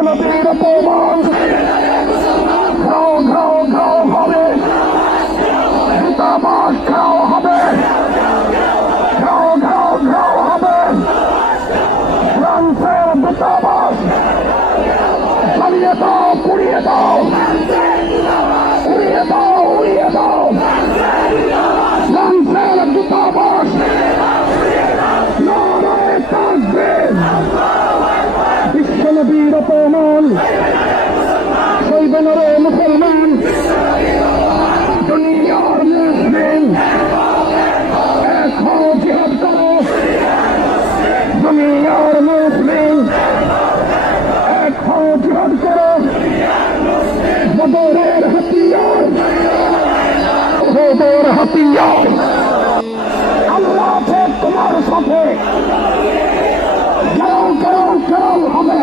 বিশ্বনবীর অপমান ঘাও ঘাও ঘাও হবে, দূতাবাস ঘাও হবে, ঘাও ঘাও ঘাও হবে। ফ্রান্সের দূতাবাস জ্বালিয়ে দাও, পুড়িয়ে দাও, উড়িয়ে দাও, উড়িয়ে দাও। ফ্রান্সের দূতাবাস নারায়ে তাকবীর। বিশ্বনবীর অপমান সইবে না রে মুসলমান। দুনিয়ার মুসলিম এক হও, জিহাদ করো। দুনিয়ার মুসলিম এক হও, জিহাদ করো। বদরের হাতিয়ার, বদর হাতিয়ার। আল্লাহ তোমার সাথে কেউ কেউ কেউ হবে।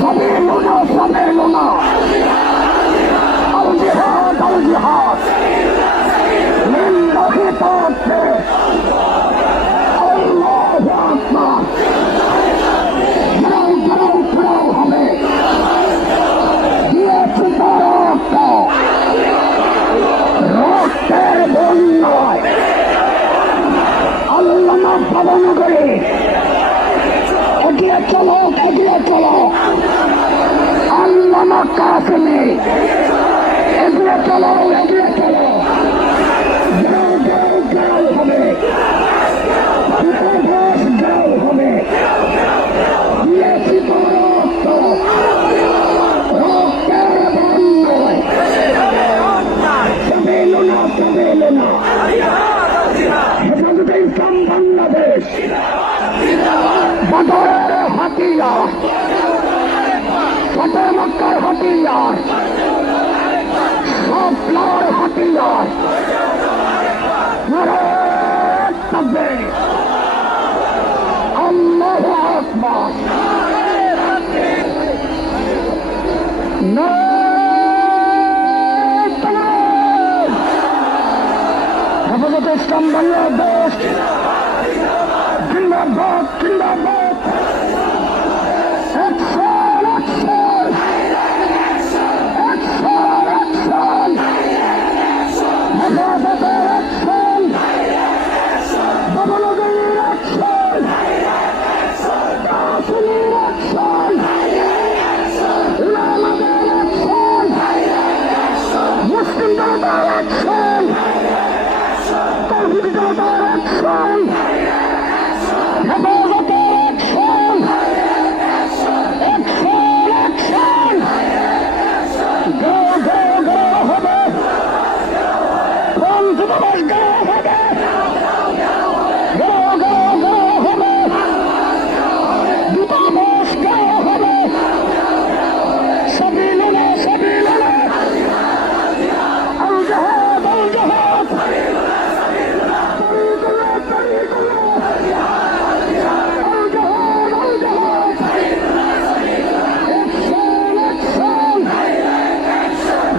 সবে লোনা, সবে লোনা। আল জিহাদ, আল জিহাদ লিল্লাহি তাকবীর। আল্লাহু আকবার। কেউ কেউ কেউ হবে। দিয়েছি রক্ত, রক্তের বন্যায় আল্লামা ভবনগরী। এগিয়ে চলো, এগিয়ে চলো। আল্লামা কাসেমি, এগিয়ে চলো, এগিয়ে চলো। গাও গাও গাও হবে, উপভাস গাও হবে। দিয়েছি রক্ত, রক্তের বন্যায় সবে লোনা, সবে লোনা। হেফাজতে ইসলাম বাংলাদেশ বদরের হাতিয়ার, ফতেহ মক্কার হাতিয়ার, সফলার হাতিয়ার। নারায়ে তাকবীর। আল্লাহু আকবার। নারায়ে তাকবীর। হেফাজতে ইসলাম বাংলাদেশ জিন্দাবাদ, জিন্দাবাদ। Action, action, action, action. হেফাজতের অ্যাকশন, ভবনগরীর অ্যাকশন, কাসেমির অ্যাকশন, উলামাদের অ্যাকশন, মুসলিম জনতার অ্যাকশন, তৌহিদি জনতার অ্যাকশন, হেফাজতের অ্যাকশন, অ্যাকশন, অ্যাকশন। গাও গাও গাও হবে, দূতাবাস গাও হবে, গাও গাও গাও হবে, দূতাবাস গাও হবে। সবে লোনা, সবে লোনা। আল জিহাদ, আল জিহাদ। তরিকুল্লাহ, তরিকুল্লাহ। আল জিহাদ, আল জিহাদ। Action, action.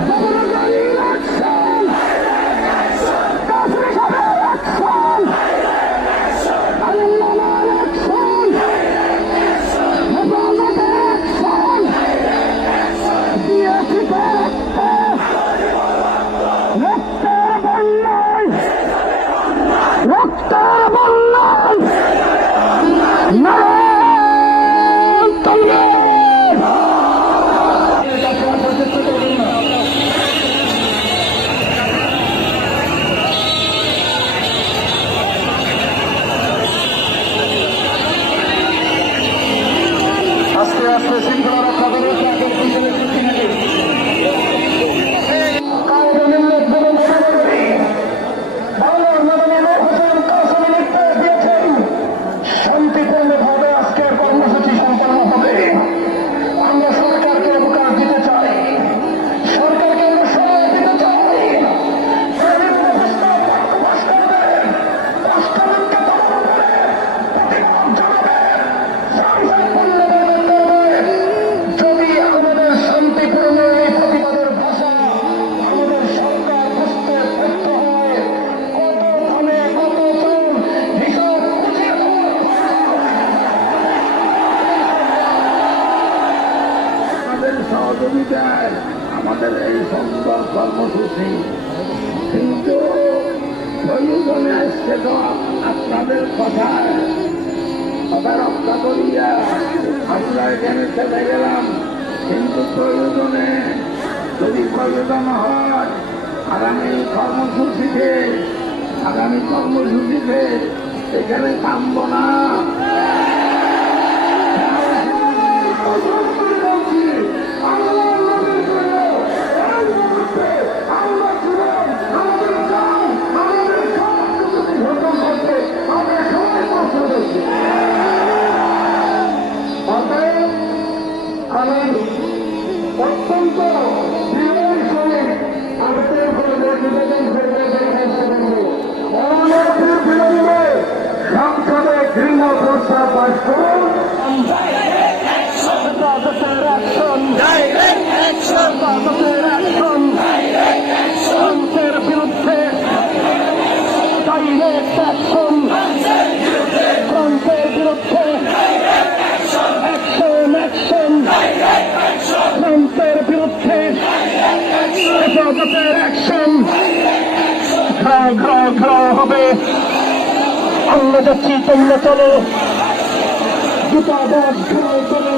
ভবনগরীর অ্যাকশন, কাসেমি সাহেবের অ্যাকশন, আল্লামার অ্যাকশন, হেফাজতের অ্যাকশন। দিয়েছি রক্ত, রক্তের বন্যায়, রক্তের বন্যায়। নারায়ে তাকবীর। আস্তে আস্তে শৃঙ্খলা রক্ষা করে ট্রাকের পিছনে ছুটি নেবে। কায়দানের লোকজন মনে করি বাংলার মাননীয় নূর হোসেন কাসেমি নির্দেশ দিয়েছেন শান্তিপূর্ণভাবে আজকের কর্মসূচি সম্পন্ন হবে। আমরা সরকারকে অবকাশ দিতে চাই, সরকারকে আমরা সময় দিতে চাই। বিভিন্ন প্রস্তাব বকবাস করবেন, রাষ্ট্রপতিকে দমন করে প্রতিবাদ জানাবেন, সংসদ পূর্ণভাবে করবেন। যদি সহযোগিতায় আমাদের এই সুন্দর কর্মসূচি, কিন্তু প্রয়োজনে আসছে তো আপনাদের কথায় কথা রক্ষা করিয়া আমরা এখানে চলে গেলাম, কিন্তু প্রয়োজনে যদি প্রয়োজন হয় আগামী কর্মসূচিতে এখানে থামবো না। আমি অত্যন্ত বিনয়ের সঙ্গে আপনাদের নিবেদন করবে অনতির বিলম্বে সংসদে গৃহ প্রস্তাব পাশ করুন। ফ্রান্সের বিরুদ্ধে ডাইরেক্ট অ্যাকশন, ফ্রান্সের বিরুদ্ধে ফ্রান্সের বিরুদ্ধে হেফাজতের অ্যাকশন হবে। আমরা যাচ্ছি, তোমরা চলো, দূতাবাস চলো।